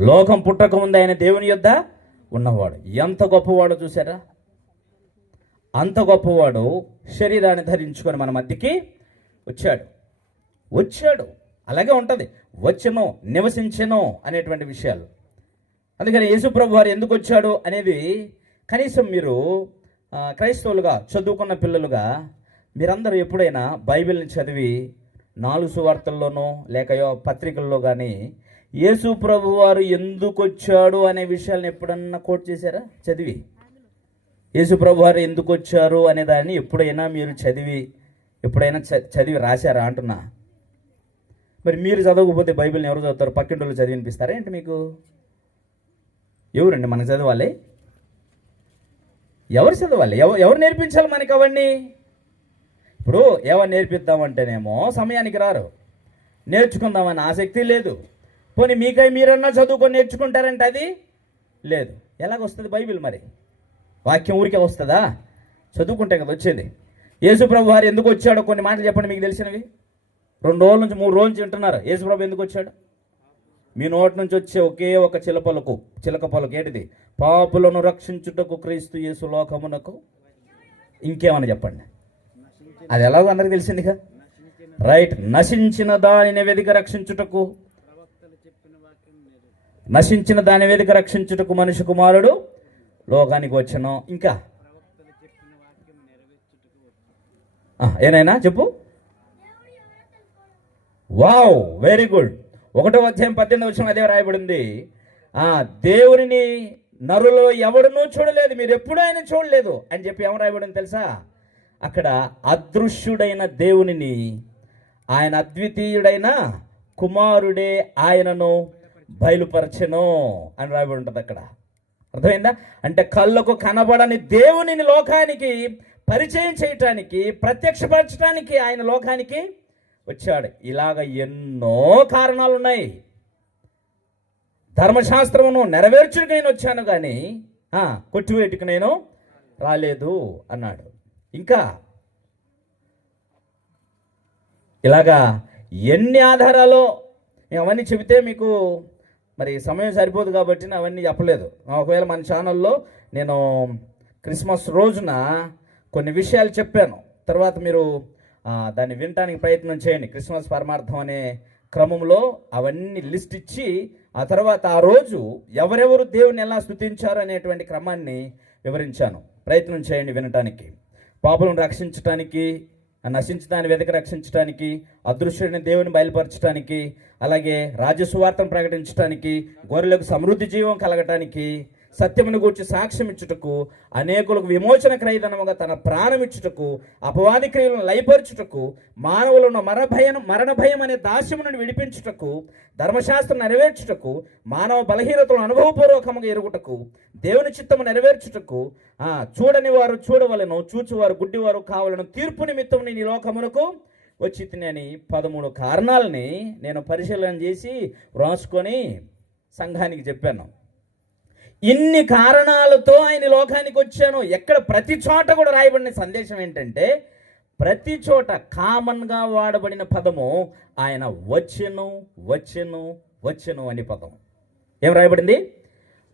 లోకం పుట్టకముందు ఆయన దేవుని యొద్ద ఉన్నవాడు. ఎంత గొప్పవాడో చూసారా అంత గొప్పవాడు శరీరాన్ని ధరించుకొని మన మధ్యకి వచ్చాడు. వచ్చాడు. అలాగే ఉంటుంది. వచ్చను నివసించను అనేటువంటి విషయాలు. అందుకని యేసుప్రభు వారు ఎందుకు వచ్చాడు అనేది కనీసం మీరు క్రైస్తవులుగా చదువుకున్న పిల్లలుగా మీరందరూ ఎప్పుడైనా బైబిల్ని చదివి నాలుగు సువార్తల్లోనో లేక పత్రికల్లో కానీ యేసు ప్రభు వారు ఎందుకు వచ్చాడు అనే విషయాలను ఎప్పుడన్నా కోట్ చేశారా? చదివి. యేసు ప్రభు వారు ఎందుకు వచ్చారు అనే దాన్ని ఎప్పుడైనా మీరు చదివి ఎప్పుడైనా చదివి రాశారా అంటున్నా. మరి మీరు చదవకపోతే బైబిల్ని ఎవరు చదువుతారు? పక్కింటి వాళ్ళు చదివి ఏంటి మీకు? ఎవరండి? మనకు చదవాలి? ఎవరు చదవాలి? ఎవ ఎవరు నేర్పించాలి మనకి అవన్నీ? ఇప్పుడు ఎవరు నేర్పిద్దామంటేనేమో సమయానికి రారు. నేర్చుకుందామని ఆసక్తి లేదు. పోనీ మీకై మీరన్నా చదువుకొని నేర్చుకుంటారంటే అది? లేదు. ఎలాగొస్తుంది బైబిల్ మరి? వాక్యం ఊరికే వస్తుందా? చదువుకుంటే కదా వచ్చేది. యేసుప్రభు వారు ఎందుకు వచ్చాడో కొన్ని మాటలు చెప్పండి మీకు తెలిసినవి? రెండు రోజుల నుంచి మూడు రోజుల నుంచి వింటున్నారు? యేసుప్రభు ఎందుకు వచ్చాడు? మీ నోటి నుంచి వచ్చే ఒకే ఒక చిలపలకు చిలక పలుకు ఏంటిది? పాపులను రక్షించుటకు క్రీస్తు యేసు లోకమునకు? ఇంకేమని చెప్పండి. అది ఎలాగో అందరికి తెలిసిందిగా? రైట్. నశించిన దానిని వెదిక రక్షించుటకు నశించిన దాని వెదిక రక్షించుటకు మనిషి కుమారుడు లోకానికి వచ్చను. ఇంకా? ఏనైనా చెప్పు. Wow very good. ఒకటో అధ్యాయం పద్దెనిమిది వచ్చిన అదే రాయబడింది ఆ దేవుని నరులో ఎవడనూ చూడలేదు మీరు ఎప్పుడూ ఆయన చూడలేదు అని చెప్పి ఏమని రాయబడింది తెలుసా? అక్కడ అదృశ్యుడైన దేవునిని ఆయన అద్వితీయుడైన కుమారుడే ఆయనను బయలుపరచెను అని రాయబడి ఉంటుంది అక్కడ. అర్థమైందా? అంటే కళ్ళకు కనబడని దేవునిని లోకానికి పరిచయం చేయటానికి ప్రత్యక్షపరచడానికి ఆయన లోకానికి వచ్చాడు. ఇలాగ ఎన్నో కారణాలు ఉన్నాయి ధర్మశాస్త్రమును నెరవేర్చుడికి నేను వచ్చాను కానీ కొట్టివేటుకు నేను రాలేదు అన్నాడు. ఇంకా ఇలాగా ఎన్ని ఆధారాలు నేను అవన్నీ చెబితే మీకు మరి సమయం సరిపోదు కాబట్టి నేను అవన్నీ చెప్పలేదు. ఒకవేళ మన ఛానల్లో నేను క్రిస్మస్ రోజున కొన్ని విషయాలు చెప్పాను. తర్వాత మీరు దాన్ని వినటానికి ప్రయత్నం చేయండి. క్రిస్మస్ పరమార్థం అనే క్రమంలో అవన్నీ లిస్ట్ ఇచ్చి ఆ తర్వాత ఆ రోజు ఎవరెవరు దేవుని ఎలా స్థుతించారు అనేటువంటి క్రమాన్ని వివరించాను. ప్రయత్నం చేయండి వినటానికి. పాపులను రక్షించటానికి నశించడాన్ని వెతక రక్షించడానికి అదృశ్యుడిని దేవుని బయలుపరచడానికి అలాగే రాజస్వార్థం ప్రకటించడానికి గొర్రెలకు సమృద్ధి జీవం కలగటానికి సత్యమును గూర్చి సాక్ష్యం ఇచ్చుటకు అనేకులకు విమోచన క్రయధనముగా తన ప్రాణం ఇచ్చుటకు అపవాది క్రియలను లయపరుచుటకు మానవులను మరభయం మరణ భయం అనే దాస్యము నుండి విడిపించుటకు ధర్మశాస్త్రం నెరవేర్చుటకు మానవ బలహీనతలను అనుభవపూర్వకముగా ఎరుగుటకు దేవుని చిత్తము నెరవేర్చుటకు చూడని వారు చూడవలను చూచువారు గుడ్డివారు కావాలను తీర్పు నిమిత్తం నేను ఈ లోకమునకు వచ్చి అని పదమూడు కారణాలని నేను పరిశీలన చేసి వ్రాసుకొని సంఘానికి చెప్పాను. ఇన్ని కారణాలతో ఆయన లోకానికి వచ్చాను ఎక్కడ ప్రతి చోట కూడా రాయబడిన సందేశం ఏంటంటే ప్రతి చోట కామన్గా వాడబడిన పదము ఆయన వచ్చెను వచ్చెను వచ్చెను అనే పదం. ఏం రాయబడింది?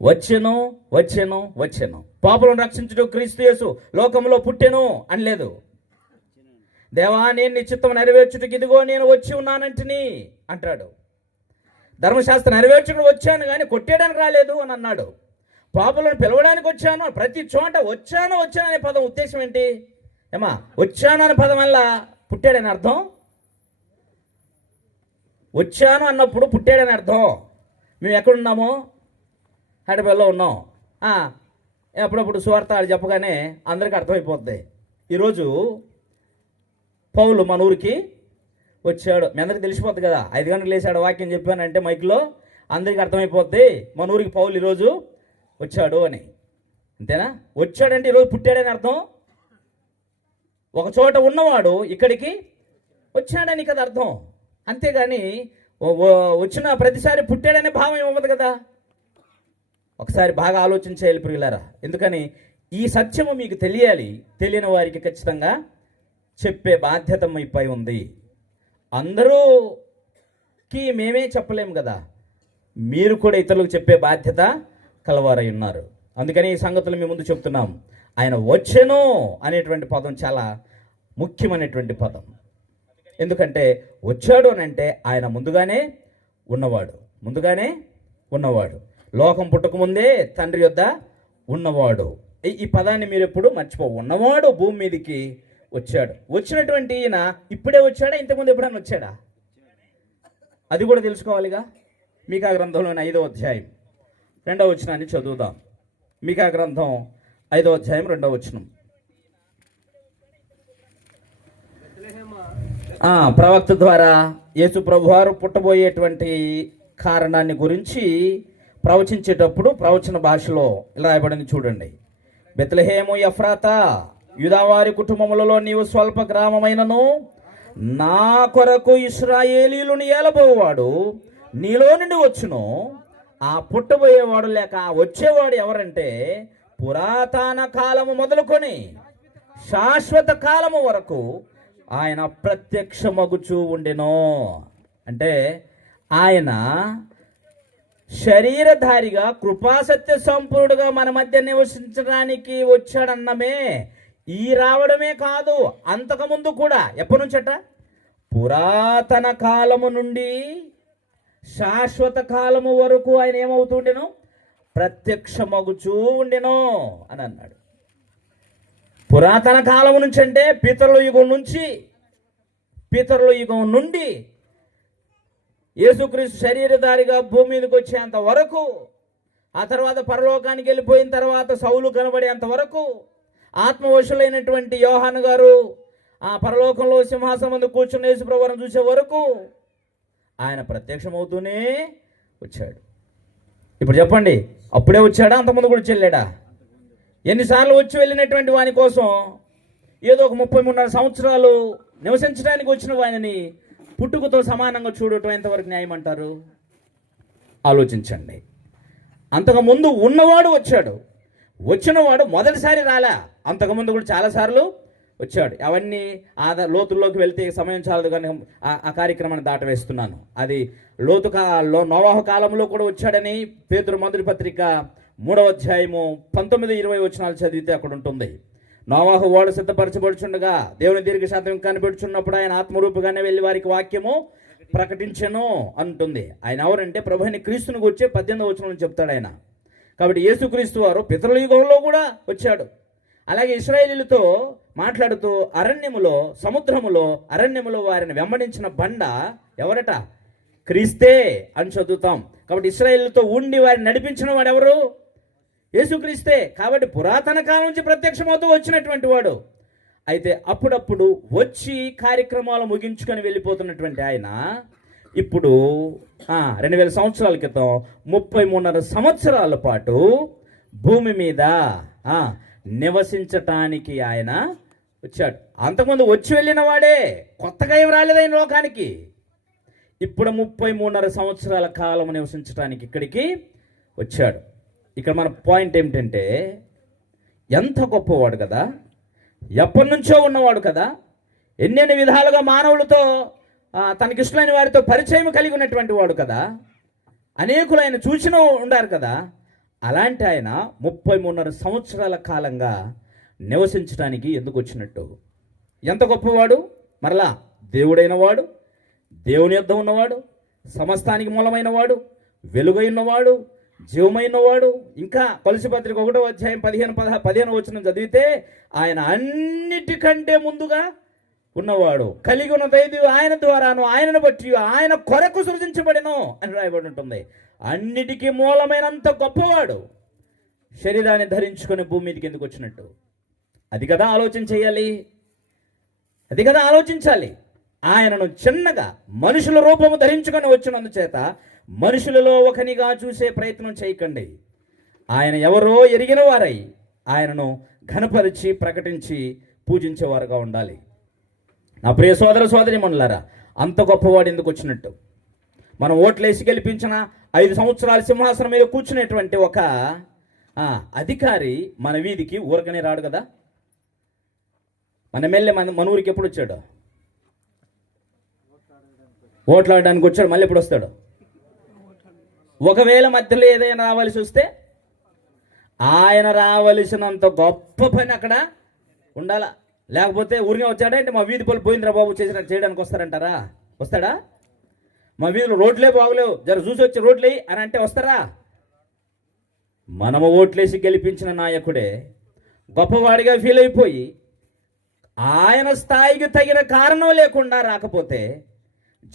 వచ్చెను వచ్చెను వచ్చెను. పాపులను రక్షించడం క్రీస్తు యేసు లోకంలో పుట్టెను అని లేదు దేవా నేను నీ నెరవేర్చుటకు ఇదిగో నేను వచ్చి ఉన్నానంటిని అంటాడు. ధర్మశాస్త్రం నెరవేర్చుకుని వచ్చాను కానీ కొట్టేయడానికి రాలేదు అని అన్నాడు. పాపలను పిలవడానికి వచ్చాను ప్రతి చోట వచ్చాను వచ్చాను అనే పదం ఉద్దేశం ఏంటి? ఏమా వచ్చాను అనే పదం వల్ల పుట్టాడని అర్థం? వచ్చాను అన్నప్పుడు పుట్టాడని అర్థం. మేము ఎక్కడున్నాము? హైదరాబాద్లో ఉన్నాం. అప్పుడప్పుడు సువార్త అది చెప్పగానే అందరికీ అర్థమైపోద్ది. ఈరోజు పౌలు మన ఊరికి వచ్చాడు. మీ అందరికి తెలిసిపోద్ది కదా. ఐదు గంటలకు లేచాడు వాక్యం చెప్పానంటే మైక్లో అందరికీ అర్థమైపోద్ది. మన ఊరికి పౌలు ఈరోజు వచ్చాడు అని. అంతేనా? వచ్చాడంటే ఈరోజు పుట్టాడని అర్థం? ఒక చోట ఉన్నవాడు ఇక్కడికి వచ్చాడని కదా అర్థం. అంతేగాని వచ్చిన ప్రతిసారి పుట్టాడనే భావం ఇవ్వదు కదా? ఒకసారి బాగా ఆలోచించేయాలి ప్రియులారా. ఎందుకని? ఈ సత్యము మీకు తెలియాలి. తెలియని వారికి ఖచ్చితంగా చెప్పే బాధ్యత మీపై ఉంది. అందరూకి మేమే చెప్పలేము కదా. మీరు కూడా ఇతరులకు చెప్పే బాధ్యత కలవారై ఉన్నారు అందుకని ఈ సంగతులు మీ ముందు చెప్తున్నాం. ఆయన వచ్చెను అనేటువంటి పదం చాలా ముఖ్యమైనటువంటి పదం. ఎందుకంటే వచ్చాడు అని అంటే ఆయన ముందుగానే ఉన్నవాడు. ముందుగానే ఉన్నవాడు. లోకం పుట్టకముందే తండ్రి యొద్ద ఉన్నవాడు. ఈ- పదాన్ని మీరు ఎప్పుడు మర్చిపో ఉన్నవాడు భూమి మీదకి వచ్చాడు. వచ్చినటువంటి ఈయన ఇప్పుడే వచ్చాడా? ఇంతకుముందు ఎప్పుడైనా వచ్చాడా? అది కూడా తెలుసుకోవాలిగా? మీకా గ్రంథంలోని ఐదో అధ్యాయం. రెండవ వచనాన్ని చదువుదాం. మీకా గ్రంథం ఐదవ అధ్యాయం రెండవ వచనం. ప్రవక్త ద్వారా యేసు ప్రభువారు పుట్టబోయేటువంటి కారణాన్ని గురించి ప్రవచించేటప్పుడు ప్రవచన భాషలో ఇలా రాయబడింది చూడండి. బెత్లహేము యఫ్రాత యుదావారి కుటుంబములలో నీవు స్వల్ప గ్రామమైనను నా కొరకు ఇస్రాయేలీలను ఏలబోవాడు నీలో నుండి వచ్చును ఆ పుట్టబోయేవాడు లేక ఆ వచ్చేవాడు ఎవరంటే పురాతన కాలము మొదలుకొని శాశ్వత కాలము వరకు ఆయన ప్రత్యక్షమగుచూ ఉండెను. అంటే ఆయన శరీరధారిగా కృపాసత్య సంపూర్ణుడుగా మన మధ్య నివసించడానికి వచ్చాడన్నమే. ఈ రావడమే కాదు అంతకుముందు కూడా ఎప్పటి నుంచట? పురాతన కాలము నుండి శాశ్వత కాలము వరకు ఆయన ఏమవుతుండెను? ప్రత్యక్షమగుచూ ఉండెను అని అన్నాడు. పురాతన కాలం నుంచి అంటే పితరుల యుగం నుంచి పితరుల యుగం నుండి యేసుక్రీస్తు శరీరధారిగా భూమి మీదకి వచ్చేంత వరకు ఆ తర్వాత పరలోకానికి వెళ్ళిపోయిన తర్వాత సౌలు కనబడేంత వరకు ఆత్మవశులైనటువంటి యోహాను గారు ఆ పరలోకంలో సింహాసనం ముందు కూర్చున్న యేసుప్రభుని చూసే వరకు ఆయన ప్రత్యక్షమవుతూనే వచ్చాడు. ఇప్పుడు చెప్పండి అప్పుడే వచ్చాడా? అంతకుముందు కూడా చెల్లాడా? ఎన్నిసార్లు వచ్చి వెళ్ళినటువంటి వాని కోసం ఏదో ఒక ముప్పై మూడున్నర సంవత్సరాలు నివసించడానికి వచ్చిన వానిని పుట్టుకతో సమానంగా చూడటం ఎంతవరకు న్యాయం అంటారు? ఆలోచించండి. అంతకుముందు ఉన్నవాడు వచ్చాడు. వచ్చినవాడు మొదటిసారి రాలా. అంతకుముందు కూడా చాలాసార్లు వచ్చాడు. అవన్నీ ఆ లోతుల్లోకి వెళ్తే సమయం చాలదు కానీ ఆ- కార్యక్రమాన్ని దాటవేస్తున్నాను. అది లోతు కా లో కాలంలో కూడా వచ్చాడని పేతురు మొదటి పత్రిక మూడవ అధ్యాయము పంతొమ్మిది ఇరవై వచనాలు చదివితే అక్కడ ఉంటుంది. నోవాహు వాడు సిద్ధపరచబడుచుండగా దేవుని దీర్ఘశాతం కనిపెడుచున్నప్పుడు ఆయన ఆత్మరూపుగానే వెళ్ళి వారికి వాక్యము ప్రకటించను అంటుంది. ఆయన ఎవరంటే ప్రభుని క్రీస్తుని గురించి పద్దెనిమిది వచనాలు చెప్తాడు ఆయన. కాబట్టి యేసుక్రీస్తు వారు పితరుల యుగంలో కూడా వచ్చాడు. అలాగే ఇస్రాయేలీలతో మాట్లాడుతూ అరణ్యములో సముద్రములో అరణ్యములో వారిని వెంబడించిన బండ ఎవరట? క్రీస్తే అని చదువుతాం. కాబట్టి ఇస్రాయేల్తో ఉండి వారిని నడిపించిన వాడు ఎవరు? యేసుక్రీస్తే కాబట్టి పురాతన కాలం నుంచి ప్రత్యక్షమవుతూ వచ్చినటువంటి వాడు. అయితే అప్పుడప్పుడు వచ్చి కార్యక్రమాలు ముగించుకొని వెళ్ళిపోతున్నటువంటి ఆయన ఇప్పుడు రెండు వేల సంవత్సరాల క్రితం ముప్పై మూడున్నర సంవత్సరాల పాటు భూమి మీద నివసించటానికి ఆయన వచ్చాడు. అంతకుముందు వచ్చి వెళ్ళిన వాడే కొత్తగా ఏం రాలేదు ఆయన లోకానికి. ఇప్పుడు ముప్పై మూడున్నర సంవత్సరాల కాలం నివసించడానికి ఇక్కడికి వచ్చాడు. ఇక్కడ మన పాయింట్ ఏమిటంటే ఎంత గొప్పవాడు కదా ఎప్పటి నుంచో ఉన్నవాడు కదా ఎన్నెన్ని విధాలుగా మానవులతో తనకిష్టమైన వారితో పరిచయం కలిగి ఉన్నటువంటి వాడు కదా అనేకులు ఆయన చూసిన ఉండారు కదా అలాంటి ఆయన ముప్పై మూడున్నర సంవత్సరాల కాలంగా నివసించడానికి ఎందుకు వచ్చినట్టు? ఎంత గొప్పవాడు? మరలా దేవుడైన వాడు దేవుని యొద్ద ఉన్నవాడు సమస్తానికి మూలమైన వాడు వెలుగైనవాడు జీవమైనవాడు ఇంకా కొలసి పత్రిక ఒకటో అధ్యాయం పదిహేను పదహ పదిహేను వచ్చిన చదివితే ఆయన అన్నిటికంటే ముందుగా ఉన్నవాడు. కలిగి ఉన్న దైవం ఆయన ద్వారాను ఆయనను బట్టి ఆయన కొరకు సృజించబడిను అని రాయబడి ఉంటుంది. అన్నిటికీ మూలమైనంత గొప్పవాడు. శరీరాన్ని ధరించుకొని భూమి మీదకి ఎందుకు వచ్చినట్టు? అది కదా ఆలోచన చేయాలి. అది కదా ఆలోచించాలి. ఆయనను చిన్నగా మనుషుల రూపము ధరించుకొని వచ్చినందుచేత మనుషులలో ఒకనిగా చూసే ప్రయత్నం చేయకండి. ఆయన ఎవరో ఎరిగిన వారై ఆయనను ఘనపరిచి ప్రకటించి పూజించేవారుగా ఉండాలి. నా ప్రియ సోదర సోదరి మనులారా అంత గొప్పవాడు ఎందుకు వచ్చినట్టు? మనం ఓట్లేసి గెలిపించిన ఐదు సంవత్సరాల సింహాసనం మీద కూర్చునేటువంటి ఒక అధికారి మన వీధికి ఊరకనే రాడు కదా? మన ఎమ్మెల్యే మన మన ఊరికి ఎప్పుడు వచ్చాడు? ఓట్లాడడానికి వచ్చాడు మళ్ళీ ఎప్పుడు వస్తాడు? ఒకవేళ మధ్యలో ఏదైనా రావాల్సి వస్తే ఆయన రావలసినంత గొప్ప పని అక్కడ ఉండాలా? లేకపోతే ఊరికే వచ్చాడంటే మా వీధి పళ్ళు పోయిందిరా బాబు చేసిన చేయడానికి వస్తారంటారా? వస్తాడా? మా వీధిలో రోడ్లే బాగలేవు. జర చూసి వచ్చి రోడ్లే అని అంటే వస్తారా? మనము ఓట్లేసి గెలిపించిన నాయకుడే గొప్పవాడిగా ఫీల్ అయిపోయి ఆయన స్థాయికి తగిన కారణం లేకుండా రాకపోతే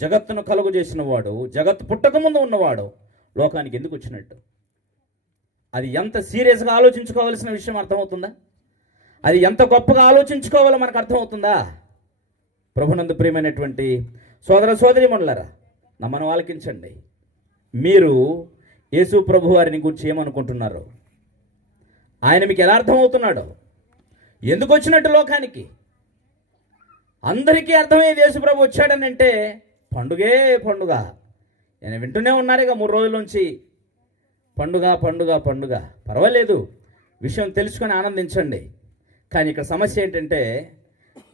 జగత్తును కలుగు చేసిన వాడు జగత్ పుట్టక ముందు ఉన్నవాడు లోకానికి ఎందుకు వచ్చినట్టు? అది ఎంత సీరియస్గా ఆలోచించుకోవాల్సిన విషయం అర్థమవుతుందా? అది ఎంత గొప్పగా ఆలోచించుకోవాలో మనకు అర్థమవుతుందా? ప్రభునందు ప్రియమైనటువంటి సోదర సోదరి మండలరా నమ్మను ఆలకించండి. మీరు యేసు ప్రభు వారిని గురించి ఏమనుకుంటున్నారు? ఆయన మీకు ఎలా అర్థమవుతున్నాడు? ఎందుకు వచ్చినట్టు లోకానికి? అందరికీ అర్థమయ్యేది యేసు ప్రభు వచ్చాడని అంటే పండుగే పండుగ. నేను వింటూనే ఉన్నారు ఇక మూడు రోజుల నుంచి. పండుగ పండుగ పండుగ. పర్వాలేదు. విషయం తెలుసుకొని ఆనందించండి. కానీ ఇక్కడ సమస్య ఏంటంటే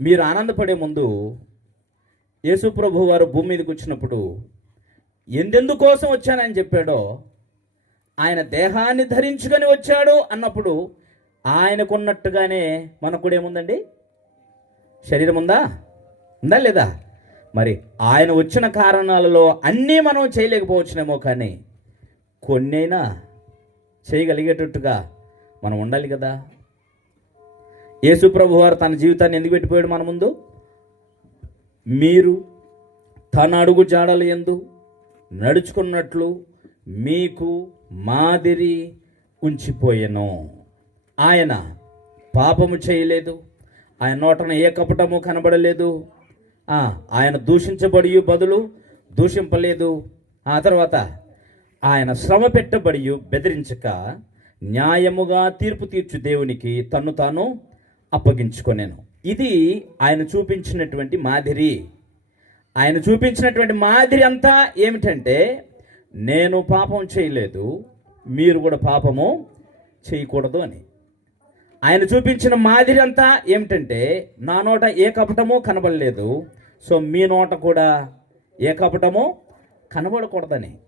మీరు ఆనందపడే ముందు యేసుప్రభు వారు భూమి మీదకి వచ్చినప్పుడు ఎందెందుకోసం వచ్చానని చెప్పాడో ఆయన దేహాన్ని ధరించుకొని వచ్చాడు అన్నప్పుడు ఆయనకున్నట్టుగానే మనకు కూడా ఏముందండి? శరీరం ఉందా? ఉందా లేదా? మరి ఆయన వచ్చిన కారణాలలో అన్నీ మనం చేయలేకపోవచ్చునేమో కానీ కొన్నైనా చేయగలిగేటట్టుగా మనం ఉండాలి కదా. యేసుప్రభు వారు తన జీవితాన్ని ఎందుకు పెట్టిపోయాడు మన ముందు? మీరు తన అడుగు జాడలు ఎందు నడుచుకున్నట్లు మీకు మాదిరి ఉంచిపోయెను. ఆయన పాపము చేయలేదు. ఆయన నోటన ఏ కపటము కనబడలేదు. ఆయన దూషించబడి బదులు దూషింపలేదు. ఆ తర్వాత ఆయన శ్రమ పెట్టబడి బెదిరించక న్యాయముగా తీర్పు తీర్చు దేవునికి తన్ను తాను అప్పగించుకొనేను. ఇది ఆయన చూపించినటువంటి మాదిరి. ఆయన చూపించినటువంటి మాదిరి అంతా ఏమిటంటే నేను పాపం చేయలేదు మీరు కూడా పాపము చేయకూడదు అని. ఆయన చూపించిన మాదిరి అంతా ఏమిటంటే నా నోట ఏ కపటము కనబడలేదు సో మీ నోట కూడా ఏ కపటము కనబడకూడదని.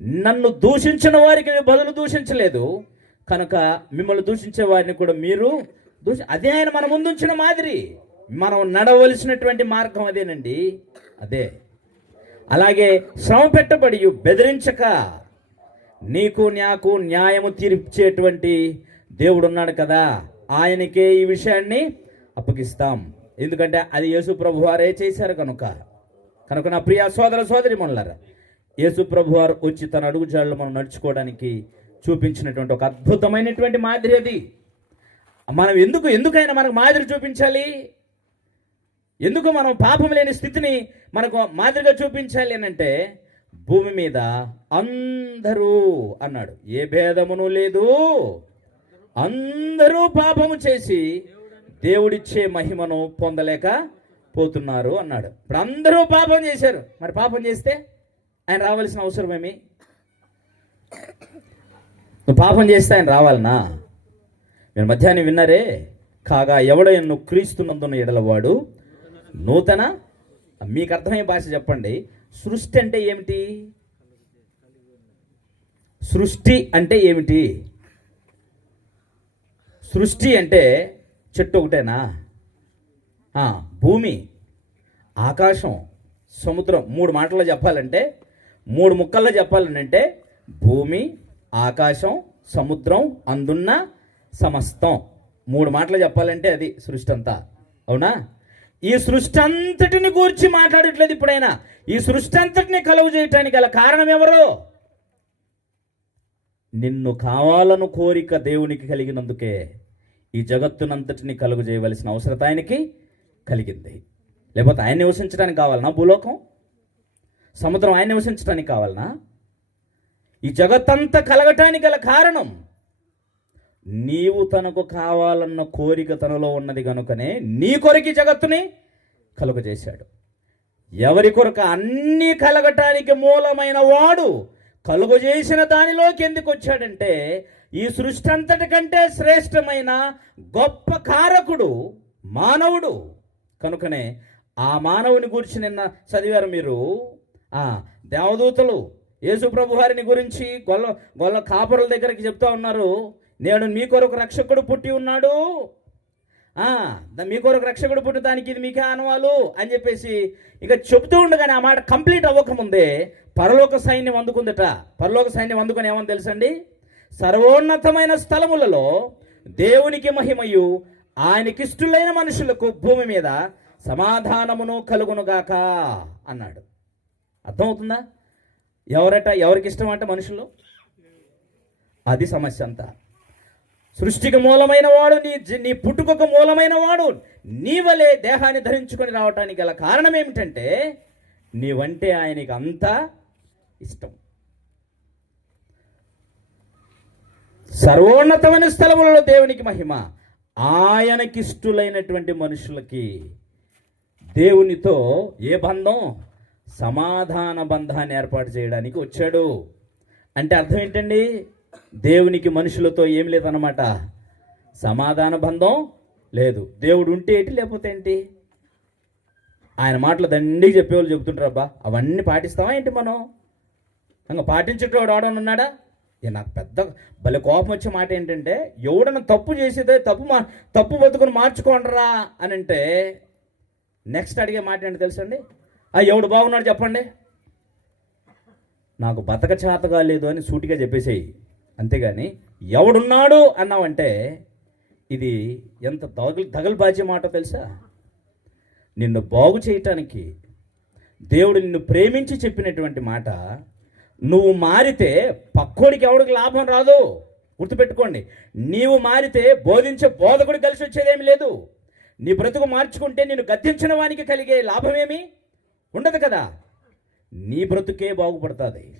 నన్ను దూషించిన వారికి బదులు దూషించలేదు కనుక మిమ్మల్ని దూషించే వారిని కూడా మీరు దూష అదే ఆయన మన ముందుంచిన మాదిరి. మనం నడవలసినటువంటి మార్గం అదేనండి. అదే. అలాగే శ్రమ పెట్టబడి బెదిరించక నీకు నాకు న్యాయము తీర్చేటువంటి దేవుడు ఉన్నాడు కదా. ఆయనకే ఈ విషయాన్ని అప్పగిస్తాం. ఎందుకంటే అది యేసు ప్రభు వారే చేశారు కనుక. కనుక నా ప్రియ సోదర సోదరి మనలారా యేసు ప్రభు వారు వచ్చి తన అడుగుజాడలు మనం నడుచుకోవడానికి చూపించినటువంటి ఒక అద్భుతమైనటువంటి మాదిరి అది. మనం ఎందుకు ఎందుకైనా మనకు మాదిరి చూపించాలి? ఎందుకు మనం పాపం లేని స్థితిని మనకు మాదిరిగా చూపించాలి అని అంటే భూమి మీద అందరూ అన్నాడు. ఏ భేదమును లేదు. అందరూ పాపము చేసి దేవుడిచ్చే మహిమను పొందలేక పోతున్నారు అన్నాడు. ఇప్పుడు అందరూ పాపం చేశారు. మరి పాపం చేస్తే ఆయన రావాల్సిన అవసరం ఏమి? నువ్వు పాపం చేస్తే ఆయన రావాలనా? మీరు మధ్యాహ్నం విన్నారే? కాగా ఎవడను క్రీస్తునందున ఎడలవాడు? నూతన? మీకు అర్థమయ్యే భాష చెప్పండి. సృష్టి అంటే ఏమిటి? సృష్టి అంటే ఏమిటి? సృష్టి అంటే చెట్టు ఒకటేనా? భూమి ఆకాశం సముద్రం మూడు మాటల్లో చెప్పాలంటే మూడు ముక్కల్లో చెప్పాలంటే భూమి ఆకాశం సముద్రం అందున్న సమస్తం. మూడు మాటలు చెప్పాలంటే అది సృష్టి అంతా అవునా? ఈ సృష్టి అంతటిని గూర్చి మాట్లాడట్లేదు ఇప్పుడైనా. ఈ సృష్టి అంతటిని కలుగు చేయటానికి గల కారణం ఎవరు? నిన్ను కావాలను కోరిక దేవునికి కలిగినందుకే ఈ జగత్తునంతటిని కలుగు చేయవలసిన అవసరత ఆయనకి కలిగింది. లేకపోతే ఆయన నివసించడానికి కావాలనా భూలోకం? సముద్రం ఆయన నివసించడానికి కావాలనా? ఈ జగత్తంతా కలగటానికి గల కారణం నీవు తనకు కావాలన్న కోరిక తనలో ఉన్నది కనుకనే నీ కొరికి జగత్తుని కలుగజేశాడు. ఎవరి కొరకు అన్నీ కలగటానికి మూలమైన వాడు కలుగజేసిన దానిలోకి ఎందుకు వచ్చాడంటే ఈ సృష్టి అంతటి కంటే శ్రేష్టమైన గొప్ప కారకుడు మానవుడు. కనుకనే ఆ మానవుని గురించి నిన్న చదివారు మీరు? ఆ దేవదూతలు యేసు ప్రభు వారిని గురించి గొల్ల గొల్ల కాపురుల దగ్గరికి చెప్తా ఉన్నారు. నేను మీ కొరకు రక్షకుడు పుట్టి ఉన్నాడు. మీ కొరకు రక్షకుడు పుట్టి దానికి ఇది మీకే అనువాలు అని చెప్పేసి ఇక చెబుతూ ఉండగానే ఆ మాట కంప్లీట్ అవ్వకముందే పరలోక సైన్యం అందుకుందట. పరలోక సైన్యం అందుకుని ఏమని తెలుసండి? సర్వోన్నతమైన స్థలములలో దేవునికి మహిమయు ఆయనకిష్టులైన మనుషులకు భూమి మీద సమాధానమును కలుగునుగాక అన్నాడు. అర్థమవుతుందా? ఎవరట? ఎవరికి ఇష్టం అంట మనుషులు? అది సమస్య అంతా. సృష్టికి మూలమైన వాడు నీ నీ పుట్టుకకు మూలమైన వాడు. నీ వలే దేహాన్ని ధరించుకొని రావటానికి గల కారణం ఏమిటంటే నీవంటే ఆయనకి అంతా ఇష్టం. సర్వోన్నతమైన స్థలములలో దేవునికి మహిమ. ఆయనకిష్టులైనటువంటి మనుషులకి దేవునితో ఏ బంధం? సమాధాన బంధాన్ని ఏర్పాటు చేయడానికి వచ్చాడు. అంటే అర్థం ఏంటండి? దేవునికి మనుషులతో ఏం లేదన్నమాట? సమాధాన బంధం లేదు. దేవుడు ఉంటే ఏంటి లేకపోతే ఏంటి? ఆయన మాటలు దండికి చెప్పేవాళ్ళు చెబుతుంటారు అబ్బా అవన్నీ పాటిస్తావా ఏంటి మనం? ఇంకా పాటించేటోడు ఆడని ఉన్నాడా? నాకు పెద్ద భలే కోపం వచ్చే మాట ఏంటంటే ఎవడన్నా తప్పు చేసేదే తప్పు మా తప్పు బతుకుని మార్చుకోండిరా అని అంటే నెక్స్ట్ అడిగే మాట ఏంటి తెలుసండి ఆ ఎవడు బాగున్నాడు చెప్పండి. నాకు బతక చేత కాలేదు అని సూటిగా చెప్పేసేయి. అంతేగాని ఎవడున్నాడు అన్నావంటే ఇది ఎంత తగలు తగలబాజే మాట తెలుసా? నిన్ను బాగు చేయటానికి దేవుడు నిన్ను ప్రేమించి చెప్పినటువంటి మాట నువ్వు మారితే పక్కోడికి ఎవడికి లాభం రాదు. గుర్తుపెట్టుకోండి నీవు మారితే బోధించే బోధకుడు కలిసి వచ్చేదేమి లేదు. నీ బ్రతుకు మార్చుకుంటే నేను గద్దించిన వానికి కలిగే లాభమేమి? ఉండదు కదా. నీ బ్రతుకే బాగుపడుతుంది.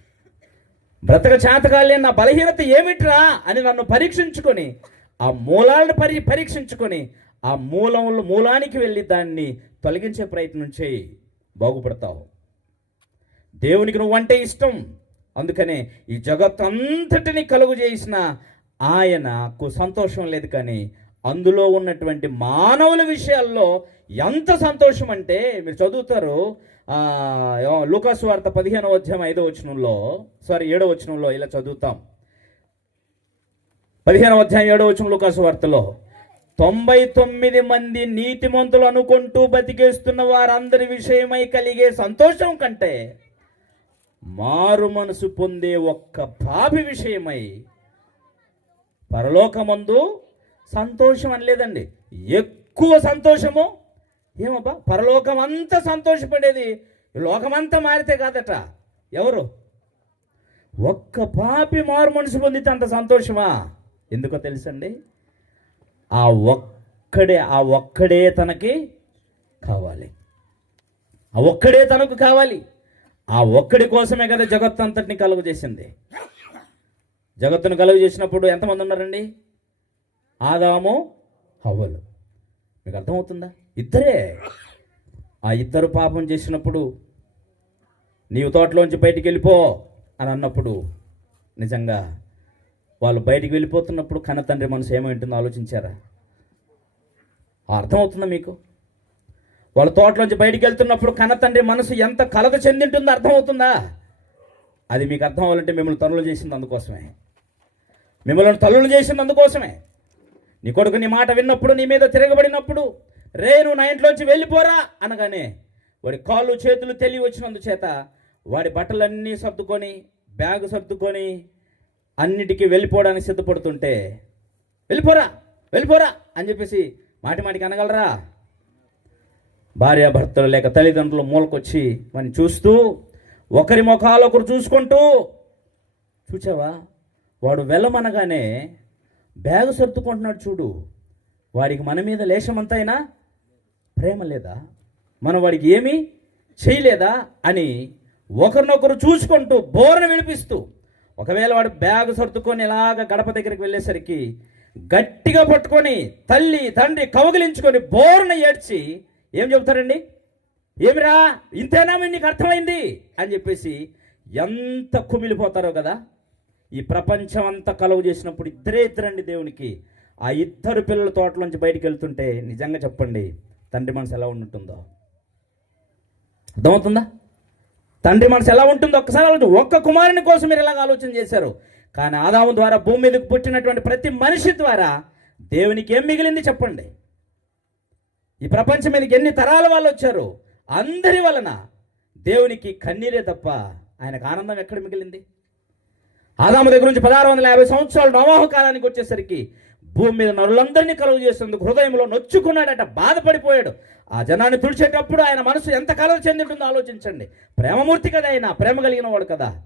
బ్రతక చేతకాలే నా బలహీనత ఏమిట్రా అని నన్ను పరీక్షించుకొని ఆ మూలాలను పరి పరీక్షించుకొని ఆ మూలంలో మూలానికి వెళ్ళి దాన్ని తొలగించే ప్రయత్నం చేయి. బాగుపడతావు. దేవునికి నువ్వంటే ఇష్టం. అందుకనే ఈ జగత్తంతటిని కలుగు చేసిన ఆయనకు సంతోషం లేదు కానీ అందులో ఉన్నటువంటి మానవుల విషయాల్లో ఎంత సంతోషం అంటే మీరు చదువుతారు లూకాసు వార్త పదిహేనవ అధ్యాయం ఐదో వచనంలో సారీ ఏడో వచనంలో ఇలా చదువుతాం. పదిహేనవ అధ్యాయం ఏడో వచనం లూకాసు వార్తలో తొంభై తొమ్మిది మంది నీతిమంతులు అనుకుంటూ బతికేస్తున్న వారందరి విషయమై కలిగే సంతోషం కంటే మారు మనసు పొందే ఒక్క పాపి విషయమై పరలోకమందు సంతోషం అని లేదండి ఎక్కువ సంతోషము ఏమబ్బా? పరలోకం అంతా సంతోషపడేది లోకమంతా మారితే కాదట. ఎవరు? ఒక్క పాపి మారు మనసు పొందితే అంత సంతోషమా? ఎందుకో తెలుసండి? ఆ ఒక్కడే ఆ ఒక్కడే తనకి కావాలి. ఆ ఒక్కడే తనకు కావాలి. ఆ ఒక్కడి కోసమే కదా జగత్తు అంతటిని కలుగు చేసింది. జగత్తును కలుగు చేసినప్పుడు ఎంతమంది ఉన్నారండి? ఆదాము హవ్వలు. మీకు అర్థమవుతుందా? ఇద్దరే. ఆ ఇద్దరు పాపం చేసినప్పుడు నీవు తోటలోంచి బయటికి వెళ్ళిపో అని అన్నప్పుడు నిజంగా వాళ్ళు బయటికి వెళ్ళిపోతున్నప్పుడు కన్న తండ్రి మనసు ఏమైంటుందో ఆలోచించారా? అర్థమవుతుందా మీకు? వాళ్ళ తోటలోంచి బయటికి వెళ్తున్నప్పుడు కన్న తండ్రి మనసు ఎంత కలత చెందింటుందో అర్థమవుతుందా? అది మీకు అర్థం అవ్వాలంటే మిమ్మల్ని తల్లులు చేసింది అందుకోసమే. మిమ్మల్ని తల్లులు చేసింది అందుకోసమే. నీ కొడుకు నీ మాట విన్నప్పుడు నీ మీద తిరగబడినప్పుడు రే నువ్వు నా ఇంట్లోంచి వెళ్ళిపోరా అనగానే వాడి కాళ్ళు చేతులు తెలివి వచ్చినందు చేత వాడి బట్టలన్నీ సర్దుకొని బ్యాగ్ సర్దుకొని అన్నిటికీ వెళ్ళిపోవడానికి సిద్ధపడుతుంటే వెళ్ళిపోరా వెళ్ళిపోరా అని చెప్పేసి మాటి మాటికి అనగలరా? భార్యాభర్తలు లేక తల్లిదండ్రులు మూలకొచ్చి మనం చూస్తూ ఒకరి ముఖాలు ఒకరు చూసుకుంటూ చూచావా? వాడు వెళ్ళమనగానే బ్యాగ్ సర్దుకుంటున్నాడు చూడు వాడికి మన మీద లేశమంతైనా ప్రేమ లేదా? మనం వాడికి ఏమీ చేయలేదా? అని ఒకరినొకరు చూసుకుంటూ బోరన వినిపిస్తూ ఒకవేళ వాడు బ్యాగ్ సర్దుకొని ఇలాగ గడప దగ్గరికి వెళ్ళేసరికి గట్టిగా పట్టుకొని తల్లి తండ్రి కవగిలించుకొని బోరన ఏడ్చి ఏం చెబుతారండి? ఏమిరా ఇంతేనా మీ నీకు అర్థమైంది? అని చెప్పేసి ఎంత కుమిలిపోతారో కదా? ఈ ప్రపంచం అంతా కలుగు చేసినప్పుడు ఇద్దరే ఇద్దరండి దేవునికి. ఆ ఇద్దరు పిల్లల తోటలోంచి బయటికి వెళ్తుంటే నిజంగా చెప్పండి తండ్రి మనసు ఎలా ఉంటుందో అర్థమవుతుందా? తండ్రి మనసు ఎలా ఉంటుందో ఒక్కసారి ఆలోచన. ఒక్క కుమారుని కోసం మీరు ఎలాగ ఆలోచన చేశారు. కానీ ఆదాము ద్వారా భూమి మీదకు పుట్టినటువంటి ప్రతి మనిషి ద్వారా దేవునికి ఏం మిగిలింది చెప్పండి. ఈ ప్రపంచం మీదకి ఎన్ని తరాల వాళ్ళు వచ్చారు? అందరి వలన దేవునికి కన్నీరే తప్ప ఆయనకు ఆనందం ఎక్కడ మిగిలింది? ఆదాము దగ్గర నుంచి పదహారు వందల యాభై సంవత్సరాలు నవాహ కాలానికి వచ్చేసరికి భూమి మీద నరులందరినీ కలుగు చేసినందుకు హృదయంలో నొచ్చుకున్నాడట బాధపడిపోయాడు. ఆ జనాన్ని తుడిచేటప్పుడు ఆయన మనసు ఎంత కలత చెందింటుందో ఆలోచించండి. ప్రేమమూర్తి కదా ఆయన ప్రేమ కలిగిన వాడు కదా.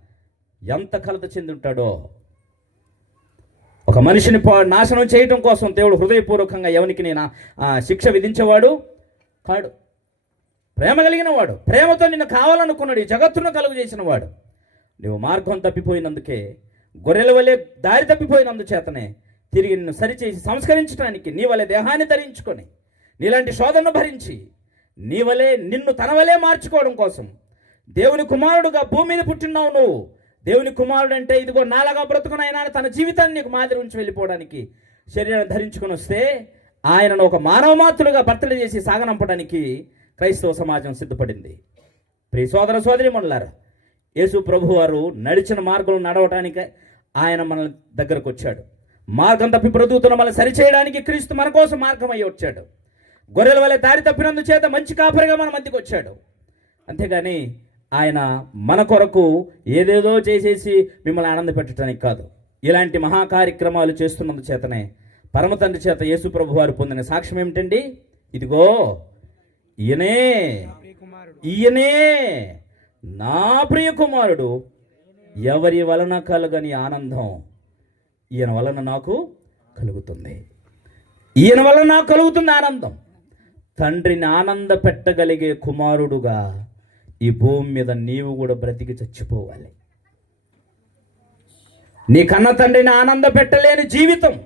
ఎంత కలత చెంది ఉంటాడో ఒక మనిషిని పా- నాశనం చేయటం కోసం దేవుడు హృదయపూర్వకంగా ఎవనికి నేను ఆ, శిక్ష విధించేవాడు కాడు. ప్రేమ కలిగిన వాడు ప్రేమతో నిన్ను కావాలనుకున్నాడు ఈ జగత్తును కలుగు చేసిన వాడు. నువ్వు మార్గం తప్పిపోయినందుకే గొర్రెల వలె దారి తప్పిపోయినందు చేతనే తిరిగి నిన్ను సరిచేసి సంస్కరించడానికి నీ వలె దేహాన్ని ధరించుకొని నీలాంటి శోధనను భరించి నీ వలె నిన్ను తన వలె మార్చుకోవడం కోసం దేవుని కుమారుడుగా భూమి మీద పుట్టినావు నువ్వు. దేవుని కుమారుడు అంటే ఇదిగో నాలాగా బ్రతుకునైనా తన జీవితాన్ని నీకు మాదిరి ఉంచి వెళ్ళిపోవడానికి శరీరాన్ని ధరించుకొని వస్తే ఆయనను ఒక మానవ మాతృగా భర్తలు చేసి సాగనంపడానికి క్రైస్తవ సమాజం సిద్ధపడింది. ప్రియ సోదర సోదరి మనలారు యేసు ప్రభు వారు నడిచిన మార్గం నడవటానికి ఆయన మన దగ్గరకు వచ్చాడు. మార్గం తప్పి బ్రతుకుతున్న మనల్ని సరిచేయడానికి క్రీస్తు మన కోసం మార్గం అయ్యి వచ్చాడు. గొర్రెల వల్ల దారి తప్పినందు చేత మంచి కాపరిగా మన మధ్యకి వచ్చాడు. అంతేగాని ఆయన మన కొరకు ఏదేదో చేసేసి మిమ్మల్ని ఆనంద పెట్టడానికి కాదు. ఇలాంటి మహా కార్యక్రమాలు చేస్తున్నందు చేతనే పరమ తండ్రి చేత యేసు ప్రభు వారు పొందిన సాక్ష్యం ఏమిటండి? ఇదిగో ఈయనే ఈయనే నా ప్రియ కుమారుడు. ఎవరి వలన కలగని ఆనందం ఈయన వలన నాకు కలుగుతుంది. ఈయన వలన నాకు కలుగుతుంది ఆనందం. తండ్రిని ఆనంద పెట్టగలిగే కుమారుడుగా ఈ భూమి మీద నీవు కూడా బ్రతికి చచ్చిపోవాలి. నీ కన్న తండ్రిని ఆనంద పెట్టలేని జీవితం.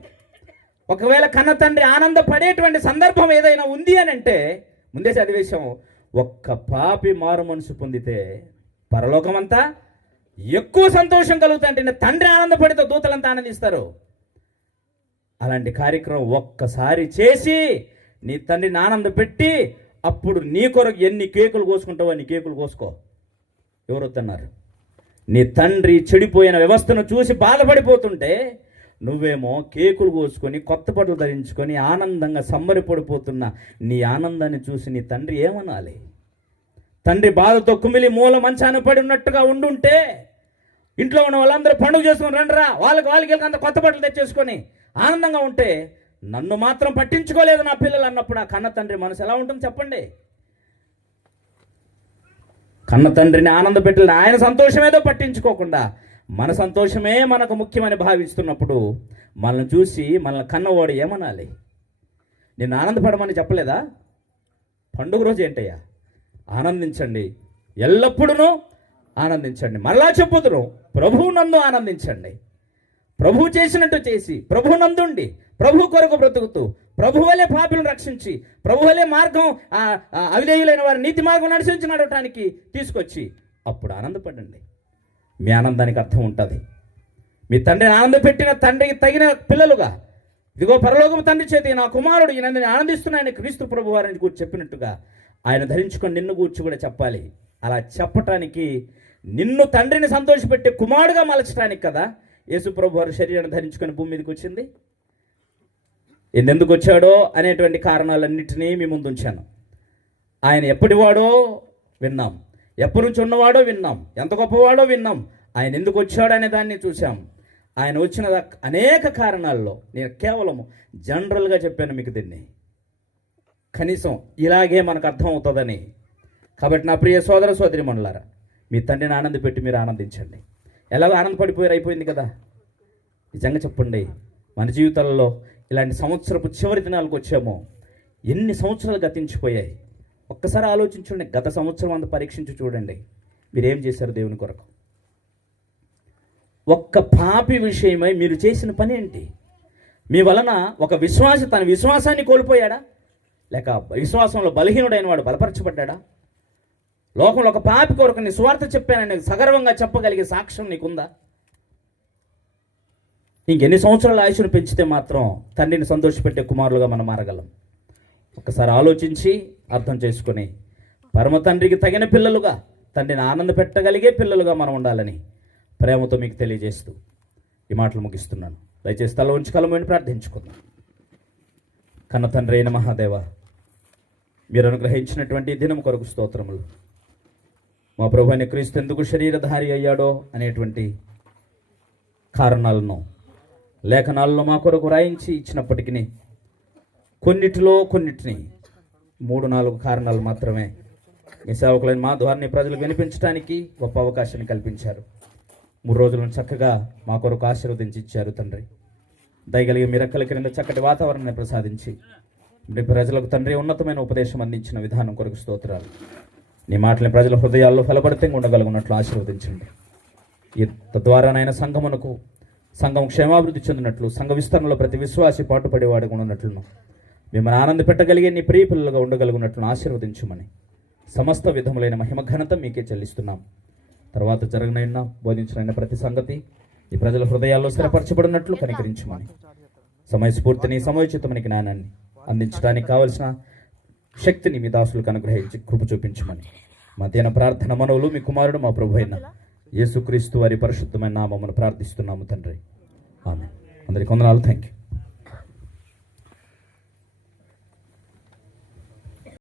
ఒకవేళ కన్న తండ్రి ఆనంద పడేటువంటి సందర్భం ఏదైనా ఉంది అని అంటే ముందే చదివేశాము ఒక్క పాపి మారు మనసు పొందితే పరలోకమంతా ఎక్కువ సంతోషం కలుగుతుంటే తండ్రి ఆనందపడితే దూతలంతా ఆనందిస్తారు. అలాంటి కార్యక్రమం ఒక్కసారి చేసి నీ తండ్రిని ఆనంద పెట్టి అప్పుడు నీ కొరకు ఎన్ని కేకులు కోసుకుంటావో నీ కేకులు కోసుకో. ఎవరొద్దన్నారు నీ తండ్రి చెడిపోయిన వ్యవస్థను చూసి బాధపడిపోతుంటే నువ్వేమో కేకులు కోసుకొని కొత్త బట్టలు ధరించుకొని ఆనందంగా సంబరపడిపోతున్న నీ ఆనందాన్ని చూసి నీ తండ్రి ఏమనాలి? తండ్రి బాధతో కుమిలి మూల మంచాన పడి ఉన్నట్టుగా ఉండుంటే ఇంట్లో ఉన్న వాళ్ళందరూ పండుగ చేసుకుని రండిరా. వాళ్ళకి వాళ్ళకి అంత కొత్త బట్టలు తెచ్చేసుకొని ఆనందంగా ఉంటే నన్ను మాత్రం పట్టించుకోలేదు నా పిల్లలు అన్నప్పుడు ఆ కన్న తండ్రి మనసు ఎలా ఉంటుంది చెప్పండి? కన్న తండ్రిని ఆనంద పెట్టిన ఆయన సంతోషమేదో పట్టించుకోకుండా మన సంతోషమే మనకు ముఖ్యమని భావిస్తున్నప్పుడు మనల్ని చూసి మనల్ని కన్నవాడు ఏమనాలి? నేను ఆనందపడమని చెప్పలేదా? పండుగ రోజు ఏంటయ్యా? ఆనందించండి. ఎల్లప్పుడూ ఆనందించండి. మరలా చెప్పుదురు ప్రభువు నందు ఆనందించండి. ప్రభు చేసినట్టు చేసి ప్రభు నందుండి ప్రభు కొరకు బ్రతుకుతూ ప్రభువలే పాపిలను రక్షించి ప్రభువలే మార్గం ఆ, అవిధేయులైన వారి నీతి మార్గం నడిచించి నడవటానికి తీసుకొచ్చి అప్పుడు ఆనందపడండి. మీ ఆనందానికి అర్థం ఉంటుంది. మీ తండ్రిని ఆనందపెట్టిన తండ్రికి తగిన పిల్లలుగా ఇదిగో పరలోకము తండ్రి చేతి నా కుమారుడు ఈయన ఆనందిస్తున్నాయని క్రీస్తు ప్రభు వారిని కూడా చెప్పినట్టుగా ఆయన ధరించుకొని నిన్ను కూర్చి కూడా చెప్పాలి. అలా చెప్పటానికి నిన్ను తండ్రిని సంతోషపెట్టే కుమారుడుగా మలచడానికి కదా యేసుప్రభు వారు శరీరాన్ని ధరించుకొని భూమి మీదకి వచ్చింది. ఈయన ఎందుకు వచ్చాడో అనేటువంటి కారణాలన్నింటినీ మీ ముందు ఉంచాను. ఆయన ఎప్పటివాడో విన్నాం. ఎప్పటి నుంచి ఉన్నవాడో విన్నాం. ఎంత గొప్పవాడో విన్నాం. ఆయన ఎందుకు వచ్చాడో అనే దాన్ని చూసాం ఆయన వచ్చిన అనేక కారణాల్లో నేను కేవలం జనరల్గా చెప్పాను మీకు దీన్ని. కనీసం ఇలాగే మనకు అర్థం అవుతుందని కాబట్టి నా ప్రియ సోదర సోదరి మండలారా మీ తండ్రిని ఆనంద పెట్టి మీరు ఆనందించండి. ఎలాగో ఆనందపడిపోయారు అయిపోయింది కదా? నిజంగా చెప్పండి మన జీవితాలలో ఇలాంటి సంవత్సరపు చివరి దినాలకు వచ్చామో ఎన్ని సంవత్సరాలు గతించిపోయాయి? ఒక్కసారి ఆలోచించండి గత సంవత్సరం అంత పరీక్షించి చూడండి. మీరేం చేశారు దేవుని కొరకు? ఒక్క పాపి విషయమై మీరు చేసిన పని ఏంటి? మీ వలన ఒక విశ్వాస తన విశ్వాసాన్ని కోల్పోయాడా? లేక విశ్వాసంలో బలహీనుడైన వాడు బలపరచబడ్డా లోకంలో ఒక పాపి కొరకు నీ స్వార్థ చెప్పానని సగర్వంగా చెప్పగలిగే సాక్ష్యం నీకుందా? ఇంకెన్ని సంవత్సరాల ఆయుషును పెంచితే మాత్రం తండ్రిని సంతోషపెట్టే కుమారులుగా మనం మారగలం. ఒకసారి ఆలోచించి అర్థం చేసుకొని పరమ తండ్రికి తగిన పిల్లలుగా తండ్రిని ఆనంద పెట్టగలిగే పిల్లలుగా మనం ఉండాలని ప్రేమతో మీకు తెలియజేస్తూ ఈ మాటలు ముగిస్తున్నాను. దయచేసి తల ఉంచి కలమని ప్రార్థించుకుందాం. కన్న తండ్రి అయిన మహాదేవ మీరు అనుగ్రహించినటువంటి దినం కొరకు స్తోత్రములు. మా ప్రభు క్రీస్తు ఎందుకు శరీరధారి అయ్యాడో అనేటువంటి కారణాలను లేఖనాలను మా కొరకు రాయించి ఇచ్చినప్పటికీ కొన్నిటిలో కొన్నిటిని మూడు నాలుగు కారణాలు మాత్రమే మీ సేవకులైన మా ద్వారాని ప్రజలకు వినిపించడానికి గొప్ప అవకాశాన్ని కల్పించారు. మూడు రోజులను చక్కగా మా కొరకు ఆశీర్వదించి ఇచ్చారు తండ్రి. దయగలిగే మీ రెక్కల క్రింద చక్కటి వాతావరణాన్ని ప్రసాదించి మీ ప్రజలకు తండ్రి ఉన్నతమైన ఉపదేశం అందించిన విధానం కొరకు స్తోత్రాలు. నీ మాటలు ప్రజల హృదయాల్లో ఫలపడితే ఉండగలుగున్నట్లు ఆశీర్వదించండి. ఈ తద్వారానైనా సంఘమునకు సంఘం క్షేమాభివృద్ధి చెందినట్లు సంఘ విస్తరణలో ప్రతి విశ్వాసి పాటుపడేవాడుగా ఉన్నట్లును మిమ్మల్ని ఆనంద పెట్టగలిగే నీ ప్రియ పిల్లలుగా ఉండగలుగునట్లు ఆశీర్వదించమని సమస్త విధములైన మహిమ ఘనత మీకే చెల్లిస్తున్నాం. తర్వాత జరగనైనా బోధించిన ప్రతి సంగతి ఈ ప్రజల హృదయాల్లో స్థిరపరచబడినట్లు కనికరించమని. సమయస్ఫూర్తిని సమయోచితమని జ్ఞానాన్ని అందించడానికి కావలసిన శక్తిని మీ దాసులకు అనుగ్రహించి కృప చూపించమని. మధ్యాహ్న ప్రార్థన మనవులు మీ కుమారుడు మా ప్రభు అయిన యేసుక్రీస్తు వారి పరిశుద్ధమైన నామమును ప్రార్థిస్తున్నాము తండ్రి. ఆమె అందరికి వందనాలు. Thank you